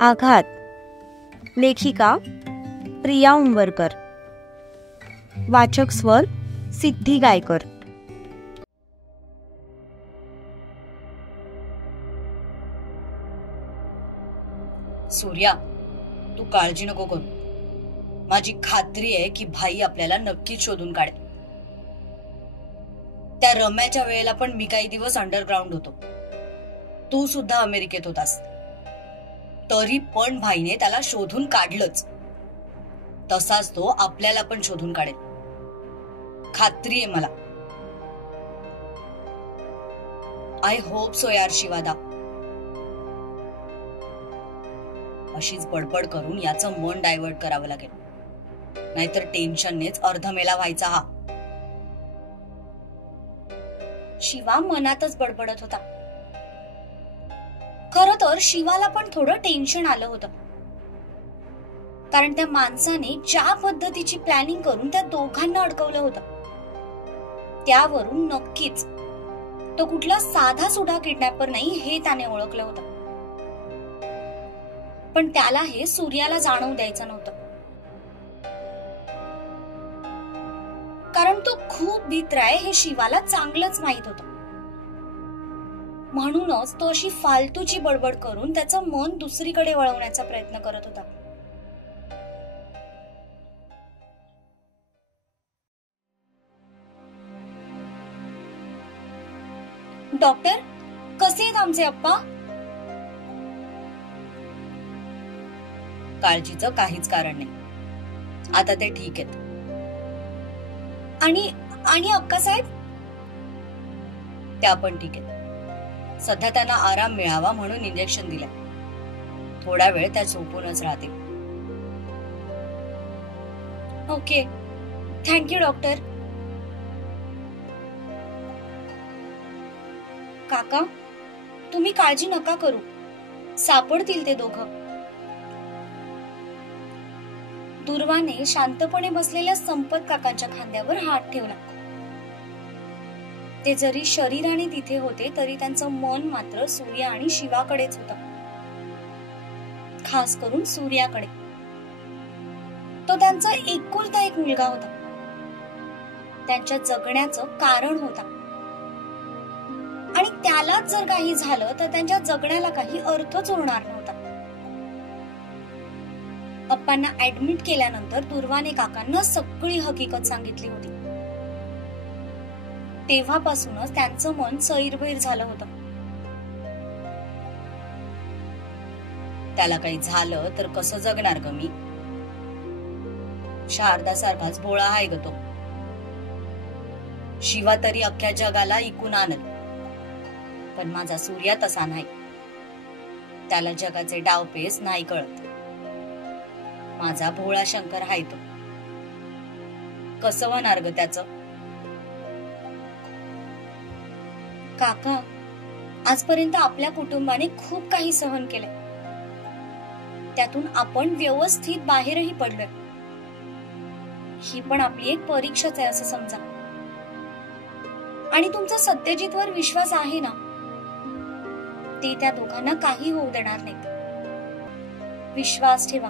आघात. लेखिका प्रिया उंबरकर. वाचक स्वर सिद्धी गायकर. सूर्या, तू काळजी नको करू. माझी खात्री आहे की भाई आपल्याला नक्कीच शोधून काढेल. त्या रम्याच्या वेळेला पण मी काही दिवस अंडरग्राऊंड होतो. तू सुद्धा अमेरिकेत होतास. तरी पण भाईने त्याला शोधून काढलंच. तसाच तो आपल्याला पण शोधून काढेल, खात्री आहे मला. आय होप सो यार शिवादा. अशीच बडबड करून याचं मन डायव्हर्ट करावं लागेल, नाहीतर टेन्शननेच अर्धमेला व्हायचा हा. शिवा मनातच बडबडत होता. खरं तर शिवाला पण थोडं टेन्शन आलं होतं, कारण त्या माणसाने ज्या पद्धतीची प्लॅनिंग करून त्या दोघांना अडकवलं होतं, त्यावरून नक्कीच तो कुठला साधा सुधा किडनॅपर नाही हे त्याने ओळखलं होतं. पण त्याला हे सूर्याला जाणवू द्यायचं नव्हतं, कारण तो खूप भित्राय हे शिवाला चांगलंच माहित होतं. म्हणूनच तो अशी फालतूची बडबड करून त्याचं मन दुसरीकडे वळवण्याचा प्रयत्न करत होता. डॉक्टर, कसे आहेत आमचे अप्पा? काळजीचं काहीच कारण नाही, आता ते ठीक आहेत. आणि अक्का साहेब? त्या पण ठीक आहेत. सध्या त्यांना आराम मिळावा म्हणून इंजेक्शन दिलंय. थोडा वेळ त्या झोपूनच राहतील. Okay, thank you doctor. काका, तुम्ही काळजी नका करू, सापडतील ते दोघं. दुर्वाने शांतपणे बसलेल्या संपत काकांच्या खांद्यावर हात ठेवला. ते जरी शरीराने तिथे होते तरी त्यांचं मन मात्र सूर्या आणि शिवाकडेच होतं, खास करून सूर्याकडे. तो त्यांचा एकुलता एक मुलगा होता, त्यांच्या जगण्याचं कारण होता, आणि त्यालाच जर काही झालं तर त्यांच्या जगण्याला काही अर्थच उरणार नव्हता. अप्पांना ऍडमिट केल्यानंतर दुर्वाने काकांना सगळी हकीकत सांगितली होती. तेव्हापासूनच त्यांचं मन सैरभैर झालं होतं. त्याला काही झालं तर कसं जगणार ग मी? शारदा सारखाच भोळा आहे ग तो. शिवा तरी अख्ख्या जगाला इकून आणल, पण माझा सूर्या तसा नाही. त्याला जगाचे डावपेच नाही कळत. माझा भोळा शंकर आहे तो. कसं होणार ग त्याचं? काका, आजपर्यंत आपल्या कुटुंबाने खूप काही सहन केलंय. त्यातून आपण व्यवस्थित बाहेरही पडलोय. ही पण आपली एक परीक्षाच आहे असं समजा. आणि तुमचा सत्यजितवर विश्वास आहे ना? ते त्या दोघांना काही होऊ देणार नाहीत. विश्वास ठेवा.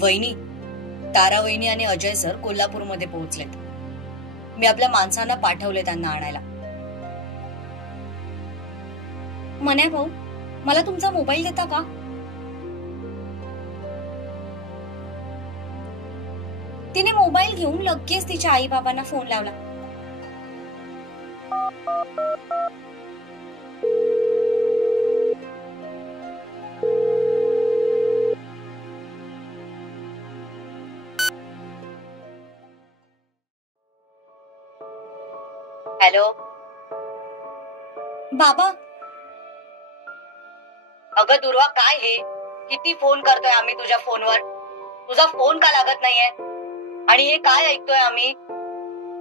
वहिनी, तारा वहिनी आणि अजय सर कोल्हापूरमध्ये पोहोचलेत. मी आपल्या माणसांना पाठवले त्यांना आणायला. मन्या भाऊ, मला तुमचा मोबाईल देता का? तिने मोबाईल घेऊन लगेच तिच्या आई बाबांना फोन लावला. हॅलो बाबा. अगं दुर्वा, काय हे? किती फोन करतोय आम्ही तुझ्या फोनवर. तुझा फोन का लागत नाहीये? आणि हे काय ऐकतोय आम्ही?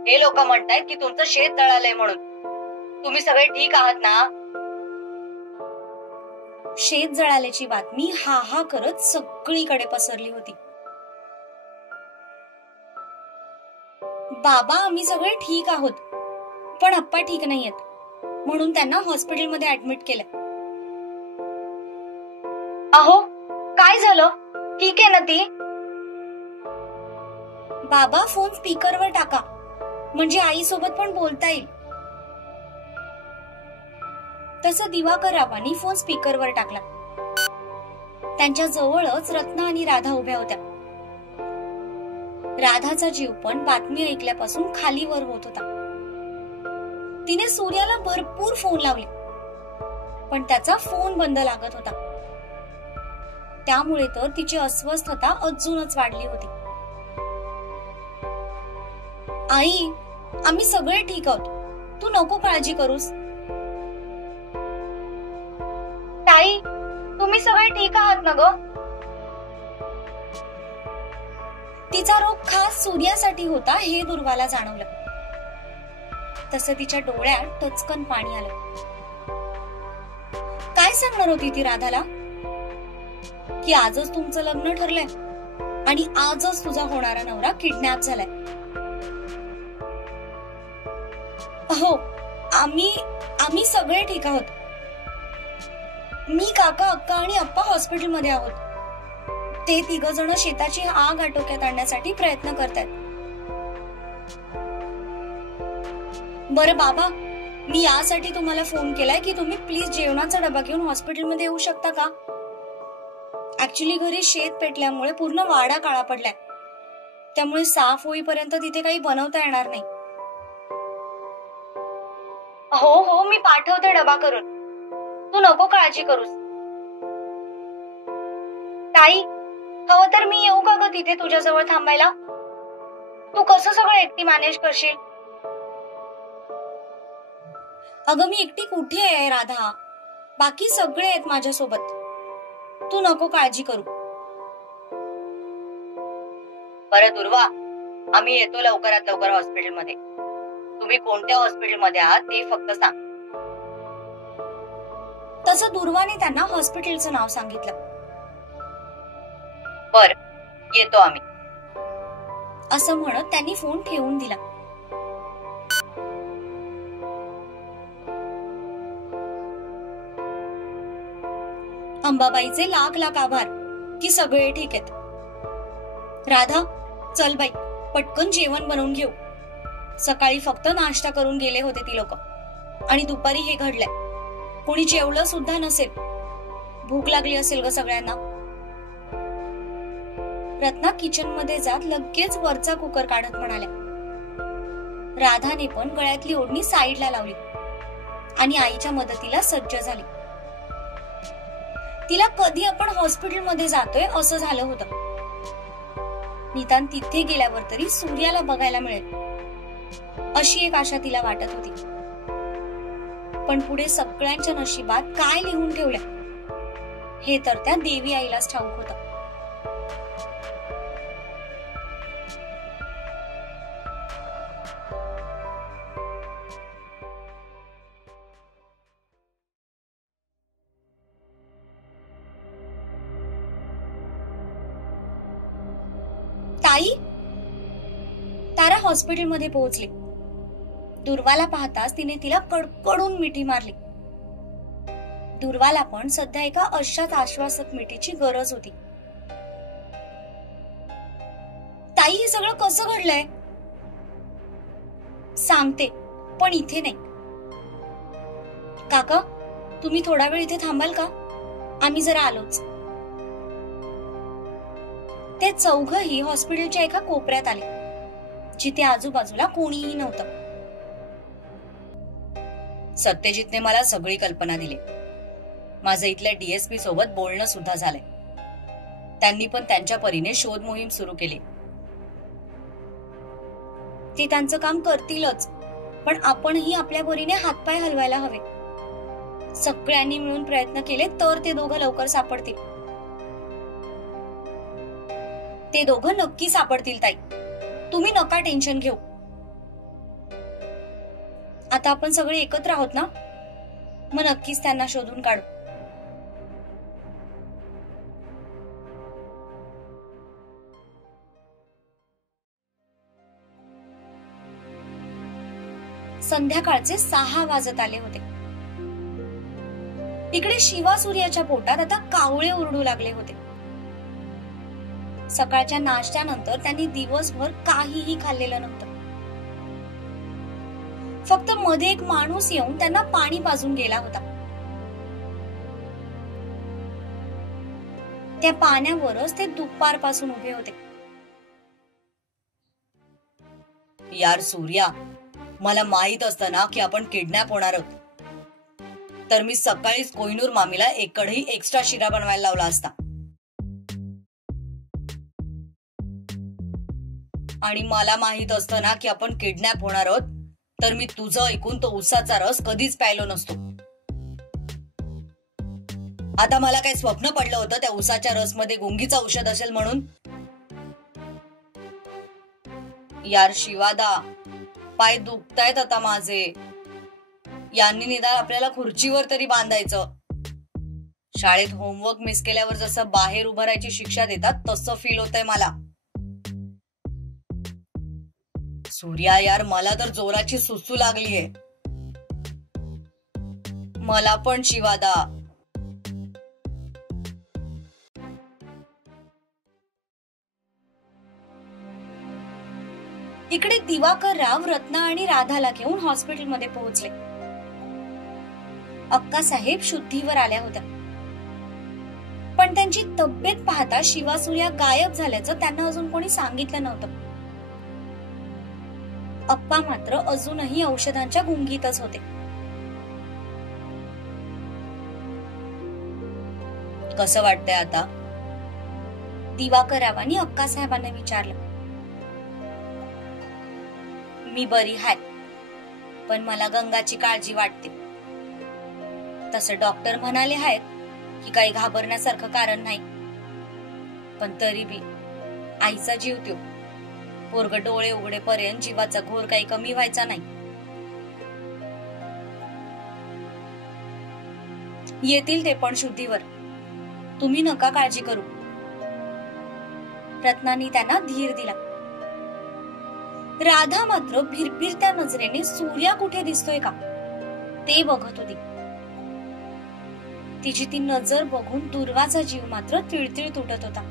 हे लोक म्हणतायत की तुमचं शेत जळालंय म्हणून. तुम्ही सगळे ठीक आहात ना? शेत जळाल्याची बातमी हा करत सगळीकडे पसरली होती. बाबा, आम्ही सगळे ठीक आहोत, पण अप्पा ठीक नाहीयेत. म्हणून त्यांना हॉस्पिटलमध्ये ऍडमिट केलं. अहो, काय झालं? ठीक आहे ना ती? बाबा, फोन स्पीकरवर टाका, म्हणजे आई सोबत पण बोलता येईल. तसं दिवाकररावांनी फोन स्पीकरवर टाकला. त्यांच्या जवळच रत्ना आणि राधा उभ्या होत्या. राधाचा जीव पण बातमी ऐकल्यापासून खाली वर होत होता. तिने सूर्याला भरपूर फोन लावले, पण त्याचा फोन बंद लागत होता. त्यामुळे तर तिची अस्वस्थता अजूनच वाढली होती. आई, आम्ही सगळे ठीक आहोत, तू नको काळजी करूस. ताई, तुम्ही सगळे ठीक आहात ना ग? तिचा रोग खास सूर्यासाठी होता हे दुर्वाला जाणवलं. तसं तिच्या डोळ्यात टचकन पाणी आलं. काय सांगणार होती ती राधाला? की आजच तुमचं लग्न ठरलंय आणि आजच तुझा होणारा नवरा किडनॅप झालाय. हो, आम्ही सगळे ठीक आहोत. मी, काका, अक्का आणि अप्पा हॉस्पिटलमध्ये आहोत. ते 3 जण शेताची आग आटोक्यात आणण्यासाठी प्रयत्न करतायत. बरं बाबा, मी यासाठी तुम्हाला फोन केलाय की तुम्ही प्लीज जेवणाचा डबा घेऊन हॉस्पिटलमध्ये येऊ शकता का? ऍक्च्युली घरी शेत पेटल्यामुळे पूर्ण वाडा काळा पडलाय. त्यामुळे साफ होईपर्यंत तिथे काही बनवता येणार नाही. हो, मी पाठवते डबा करून, तू नको काळजी करूस. ताई, हवं तर मी येऊ का ग तिथे तुझ्याजवळ थांबायला? तू कसं सगळं एकटी मॅनेज करशील? अगं, मी एकटी कुठे आहे राधा? बाकी सगळे आहेत माझ्यासोबत. तू नको काळजी करू. बरं दुर्वा, आम्ही येतो लवकरात लवकर हॉस्पिटलमध्ये. तुम्ही कोणत्या हॉस्पिटलमध्ये आहात ते फक्त सांग. तसं दुर्वाने त्यांना हॉस्पिटलचं नाव सांगितलं. बर, येतो आम्ही, असं म्हणत त्यांनी फोन ठेवून दिला. अंबाबाईचे लाख लाख आभार की सगळे ठीक आहेत. राधा, चल बाई, पटकन जेवण बनवून घेऊ. सकाळी फक्त नाश्ता करून गेले होते ती लोक आणि दुपारी हे घडलंय. कोणी जेवलं सुद्धा नसेल. भूक लागली असेल ग सगळ्यांना. रत्ना किचन मध्ये जात लगेच वरचा कुकर काढत म्हणाल्या. राधाने पण गळ्यातली ओढणी साईडला लावली आणि आईच्या मदतीला सज्ज झाली. तिला कधी आपण हॉस्पिटलमध्ये जातोय असं झालं होतं. निदान तिथे गेल्यावर तरी सूर्याला बघायला मिळेल अशी एक आशा तिला वाटत होती. पण पुढे सगळ्यांच्या नशिबात काय लिहून ठेवलंय हे तर त्या देवी आईलाच ठाऊक होतं. ताई, तारा हॉस्पिटलमध्ये पोहोचली. दुर्वाला पाहताच तिने तिला कडकडून मिठी मारली. दुर्वाला पण सध्या एका अशाच आश्वासक मिठीची गरज होती. ताई, हे सगळं कसं घडलंय? सांगते, पण इथे नाही. काका, तुम्ही थोडा वेळ इथे थांबाल का? आम्ही जरा आलोच. ते चौघही हॉस्पिटलच्या एका कोपऱ्यात आले, जिथे आजूबाजूला कोणीही नव्हतं. सत्यजितने मला सगळी कल्पना दिली. माझं इथल्या DSP सोबत बोलणं सुद्धा झालंय. त्यांनी पण त्यांच्या परीने शोध मोहीम सुरू केली. ते त्यांचं काम करतीलच, पण आपणही आपल्या परीने हातपाय हलवायला हवे. सगळ्यांनी मिळून प्रयत्न केले तर ते दोघं लवकर सापडतील. ते दोघं नक्की सापडतील ताई, तुम्ही नका टेन्शन घेऊ. आता आपण सगळे एकत्र आहोत ना, मग नक्कीच त्यांना शोधून काढू. संध्याकाळचे 6 वाजत आले होते. इकडे शिवा सूर्याच्या पोटात आता कावळे ओरडू लागले होते. सकाळच्या नाश्त्यानंतर त्यांनी दिवसभर काहीही खाल्लेलं नव्हतं. फक्त मध्ये एक माणूस येऊन त्यांना पाणी पाजून गेला होता. त्या पाण्यावरच ते दुपारपासून उभे होते. यार सूर्या, मला माहित असतं ना की आपण किडनॅप होणार आहोत, तर मी सकाळीच कोहिनूर मामीला एक कढई एक्स्ट्रा शिरा बनवायला लावला असता. आणि मला माहित असतं ना की आपण किडनॅप होणार आहोत, तर मी तुझं ऐकून तो उसाचा रस कधीच प्यायलो नसतो. आता मला काय स्वप्न पडलं होतं त्या उसाच्या रस मध्ये गुंगीचं औषध असेल म्हणून? यार शिवादा, पाय दुखतायत आता माझे. यांनी निदान आपल्याला खुर्चीवर तरी बांधायचं. शाळेत होमवर्क मिस केल्यावर जसं बाहेर उभं राहायची शिक्षा देतात तसं फील होतंय मला. सूर्या यार, मला तर जोराची सुसू लागलीये. मला पण शिवादा. इकडे दिवाकर राव रत्ना आणि राधाला घेऊन हॉस्पिटलमध्ये पोहोचले. अक्कासाहेब शुद्धीवर आल्या होत्या, पण त्यांची तब्येत पाहता शिवा सूर्या गायब झाल्याचं त्यांना अजून कोणी सांगितलं नव्हतं. अप्पा मात्र अजूनही औषधांच्या गुंगीतच होते. कसं वाटतंय आता? दिवाकररावांनी अक्कासाहेबांना विचारलं. मी बरी हाय, पण मला गंगाची काळजी वाटते. तसं डॉक्टर म्हणाले आहेत की काही घाबरण्यासारखं कारण नाही, पण तरी बी आईचा जीव त्यो. पोरग डोळे उघडेपर्यंत जीवाचा घोर काही कमी व्हायचा नाही. येतील ते पण शुद्धीवर, तुम्ही नका काळजी करू. रत्नानी त्यांना धीर दिला. राधा मात्र भिरभिरत्या नजरेने सूर्या कुठे दिसतोय का ते बघत होती. तिची ती नजर बघून दुर्वाचा जीव मात्र तिळतिळ तुटत होता.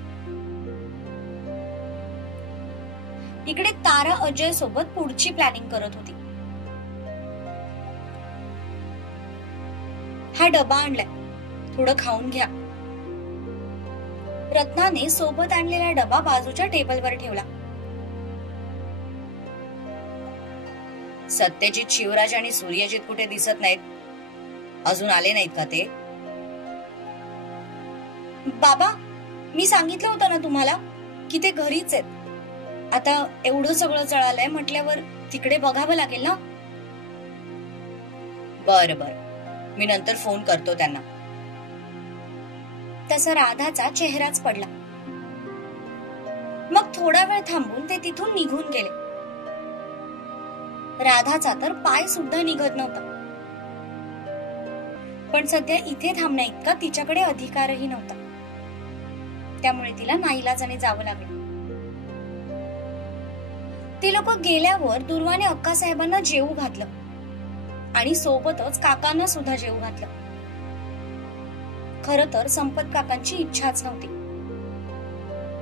इकडे तारा अजय सोबत पुढची प्लॅनिंग करत होती. हा डबा आणलाय, थोडं खाऊन घ्या. रत्नाने सोबत आणलेला डबा बाजूच्या टेबलवर ठेवला. सत्यजित, शिवराज आणि सूर्यजित कुठे दिसत नाहीत? अजून आले नाहीत का ते? बाबा, मी सांगितलं होतं ना तुम्हाला की ते घरीच आहेत. आता एवढं सगळं जळालंय म्हटल्यावर तिकडे बघावं लागेल ना. बर बर, मी नंतर फोन करतो त्यांना. तसा राधाचा चेहराच पडला. मग थोडा वेळ थांबून ते तिथून निघून गेले. राधाचा तर पाय सुद्धा निघत नव्हता, पण सध्या इथे थांबण्या इतका तिच्याकडे अधिकारही नव्हता. त्यामुळे तिला नाईलाजाने जावं लागलं. ते लोक गेल्यावर दुर्वाने अक्कासाहेबांना जेवू घातलं आणि सोबतच काकांना सुद्धा जेवू घातलं. खरं तर संपत काकांची इच्छाच नव्हती,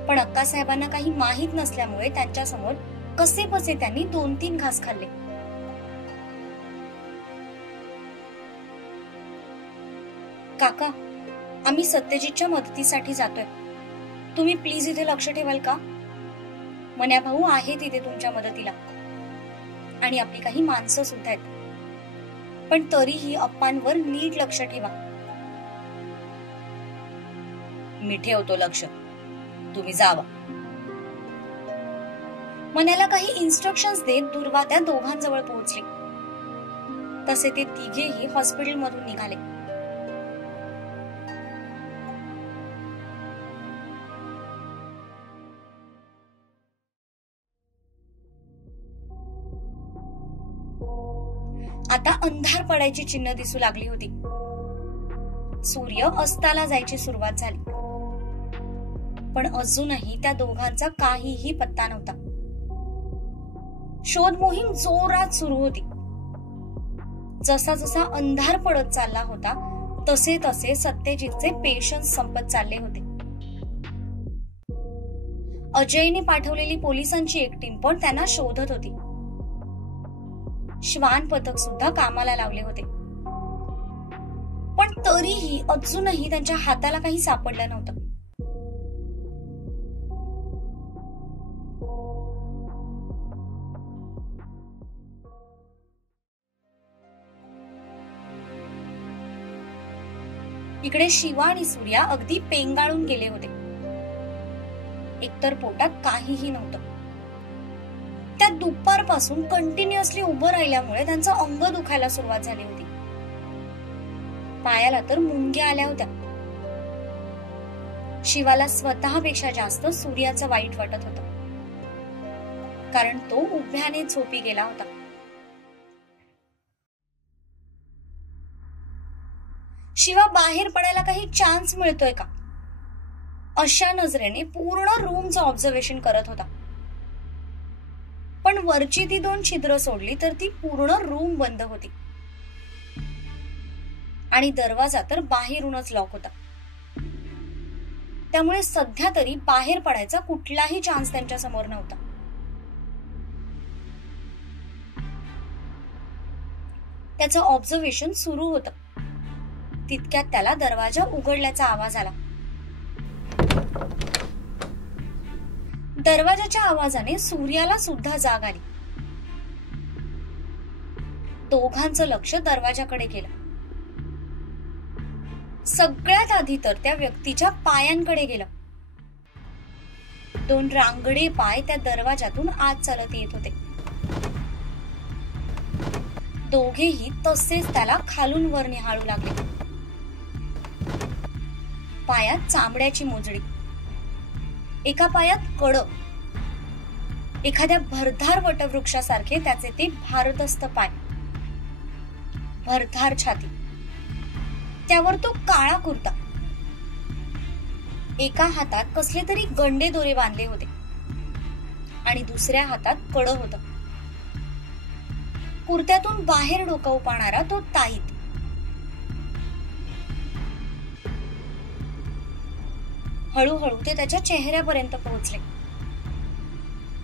पण अक्कासाहेबांना काही माहित नसल्यामुळे त्यांच्या समोर कसे बसे त्यांनी 2-3 घास खाल्ले. काका, आम्ही सत्यजितच्या मदतीसाठी जातोय, तुम्ही प्लीज इथे लक्ष ठेवाल का? मन्या भाऊ आहे तिथे तुमच्या मदतीला, आणि आपली काही माणसं सुद्धा आहेत, पण तरीही अप्पांवर नीट लक्ष ठेवा. मी ठेवतो लक्ष, तुम्ही जावा. मन्याला काही इन्स्ट्रक्शन्स देत दुर्वा त्या दोघांजवळ पोहोचले. तसे ते तिघेही हॉस्पिटल मधून निघाले. आता अंधार पडायची चिन्ह दिसू लागली होती. सूर्य अस्ताला जायची सुरुवात झाली, पण अजूनही त्या दोघांचा काहीही पत्ता नव्हता. शोध मोहीम जोरात सुरू होती. जसा जसा अंधार पडत चालला होता तसे तसे सत्यजितचे पेशन्स संपत चालले होते. अजयने पाठवलेली पोलिसांची एक टीम पण त्यांना शोधत होती. श्वान पथक सुद्धा कामाला लावले होते. पण तरीही अजूनही त्यांच्या हाताला काही सापडलं नव्हतं. इकडे शिवा आणि सूर्या अगदी पेंगाळून गेले होते. एकतर पोटात काहीही नव्हतं. त्या दुपारपासून कंटिन्युअसली उभं राहिल्यामुळे त्यांचं अंग दुखायला सुरुवात झाली होती. पायाला तर मुंग्या आल्या होत्या. शिवाला स्वतःपेक्षा जास्त सूर्याचं वाईट वाटत होतं, कारण तो उभ्याने झोपी गेला होता. शिवा बाहेर पडायला काही चान्स मिळतोय का अशा नजरेने पूर्ण रूमचं ऑब्झर्वेशन करत होता. पण वरची ती 2 छिद्र सोडली तर ती पूर्ण रूम बंद होती आणि दरवाजा तर बाहेरूनच लॉक होता. त्यामुळे सध्या तरी बाहेर पडायचा कुठलाही चान्स त्यांच्या समोर नव्हता. त्याचं ऑब्झर्वेशन सुरू होतं. तितक्यात त्याला दरवाजा उघडल्याचा आवाज आला. दरवाजाच्या आवाजाने सूर्याला सुद्धा जाग आली. दोघांचं लक्ष दरवाजाकडे गेलं. सगळ्यात आधी तर त्या व्यक्तीच्या पायांकडे गेलं. 2 रांगडे पाय त्या दरवाजातून आत चालत येत होते. दोघेही तसेच त्याला खालून वर निहाळू लागले. पायात चामड्याची मोजडी, एका पायात कडं, एखाद्या भरधार वटवृक्षासारखे त्याचे ते भारदस्त पाय, भरधार छाती, त्यावर तो काळा कुर्ता. एका हातात कसले तरी गंडे दोरे बांधले होते आणि दुसऱ्या हातात कडं होतं. कुर्त्यातून बाहेर डोकं उपाणारा तो ताईत. हळूहळू ते त्याच्या चेहऱ्यापर्यंत पोहोचले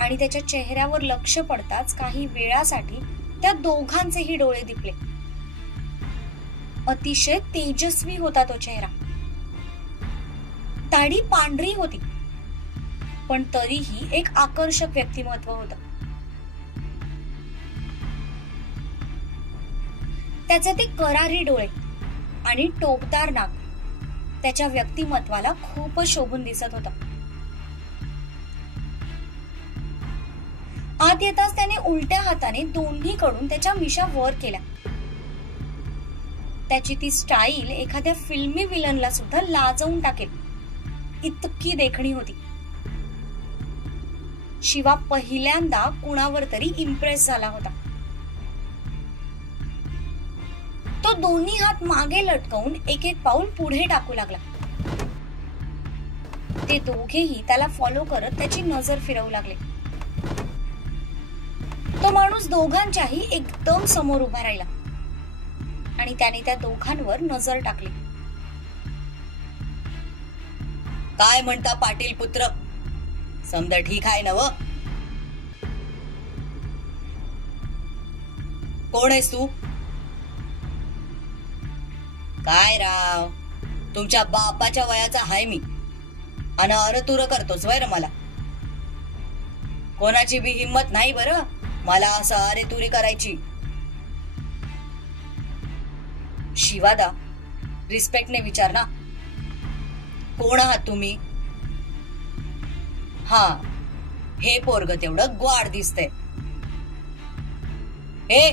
आणि त्याच्या चेहऱ्यावर लक्ष पडताच काही वेळासाठी त्या दोघांचेही डोळे दिपले. अतिशय तेजस्वी होता तो चेहरा. दाढी पांढरी होती, पण तरीही एक आकर्षक व्यक्तिमत्व होतं. त्याचे ते करारी डोळे आणि टोकदार नाक त्याच्या व्यक्तिमत्वाला खूपच शोभून दिसत होता. आत येताच त्याने उलट्या हाताने दोन्हीकडून त्याच्या मिशा वर केल्या. त्याची ती स्टाईल एखाद्या फिल्मी विलनला सुद्धा लाजवून टाकेल इतकी देखणी होती. शिवा पहिल्यांदा कुणावर तरी इम्प्रेस झाला होता. तो दोन्ही हात मागे लटकवून एक एक पाऊल पुढे टाकू लागला. ते दोघेही त्याला फॉलो करत त्याची नजर फिरवू लागले. तो माणूस दोघांच्याही एकदम समोर उभा राहिला आणि त्याने त्या दोघांवर नजर टाकली. काय म्हणता पाटील पुत्र, समजा ठीक आहे नव? कोण आहेस तू? काय राव, तुमच्या बापाच्या वयाचा हाय मी आणि अरतुर करतोच वैर मला. कोणाची बी हिम्मत नाही बरं मला असं अरेतुरी करायची. शिवादा, रिस्पेक्टने विचार ना, कोण आहात तुम्ही? हा, हे पोरग तेवढं ग्वाड दिसतंय. हे,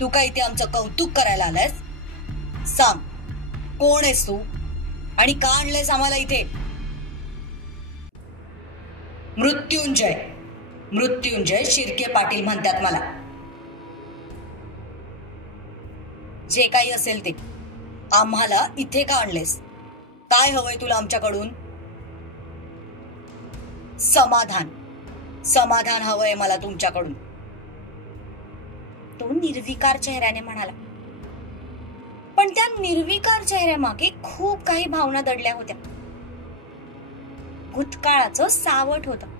तू काय इथे आमचं कौतुक करायला आलायस? सांग, कोण आहेस तू आणि का आणलंयस आम्हाला इथे? मृत्युंजय, मृत्युंजय शिर्के पाटील म्हणतात मला. जे काही असेल ते, आम्हाला इथे का आणलेस? काय हवंय तुला आमच्याकडून? समाधान, समाधान हवंय मला तुमच्याकडून. तो निर्विकार चेहऱ्याने म्हणाला. त्या निर्विकार चेहऱ्यामागे खूप काही भावना दडल्या होत्या. भूतकाळाचं सावट होतं.